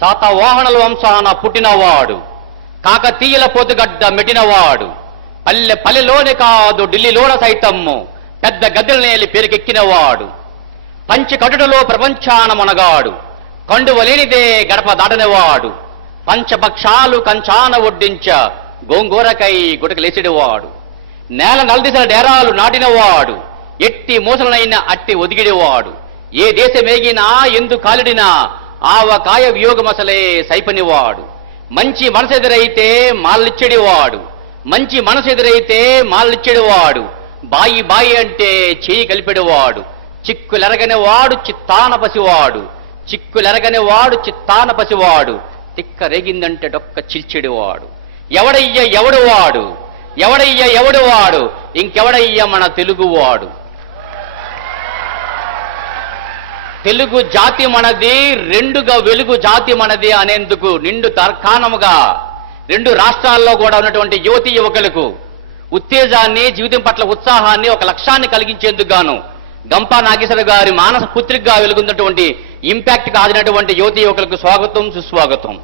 శాతవాహనుల వంశాన పుట్టినవాడు, కాకతీయుల పొద్దుగడ్డ మెట్టినవాడు, పల్లె పల్లెలోనే కాదు ఢిల్లీలోన సైతమ్ము పెద్ద గద్దెలనేలి పేరుకెక్కినవాడు, పంచకటుడులో ప్రపంచాన మునగాడు, కండువలేనిదే గడప దాటనివాడు, పంచపక్షాలు కంచాన ఒడ్డించ గోంగూరకై గుటకలేసిడివాడు, నేల నల్దిసిన డేరాలు నాటినవాడు, ఎట్టి మూసలనైన అట్టి ఒదిగిడివాడు, ఏ దేశమేగినా ఎందు కాలిడినా ఆవకాయ వియోగమసలే సైపనివాడు, మంచి మనసెదురైతే మాలిచ్చెడివాడు, మంచి మనసు ఎదురైతే మాలిచ్చెడివాడు, బాయి బాయి అంటే చేయి కలిపెడివాడు, చిక్కులెరగని వాడు చిత్తాన పసివాడు, చిక్కులెరగని వాడు చిత్తాన పసివాడు, తిక్క రేగిందంటే డొక్క చిల్చెడివాడు, ఎవడయ్య ఎవడు వాడు, ఎవడయ్య ఎవడు వాడు, ఇంకెవడయ్య మన తెలుగువాడు. తెలుగు జాతి మనది, రెండుగా వెలుగు జాతి మనది అనేందుకు నిండు తర్కాణముగా రెండు రాష్ట్రాల్లో కూడా ఉన్నటువంటి యువతీ యువకులకు ఉత్తేజాన్ని, జీవితం పట్ల ఉత్సాహాన్ని, ఒక లక్ష్యాన్ని కలిగించేందుకు గాను గంపా నాగేశ్వర గారి మానస పుత్రికగా వెలుగున్నటువంటి ఇంపాక్ట్ కాదినటువంటి యువతీ యువకులకు స్వాగతం, సుస్వాగతం.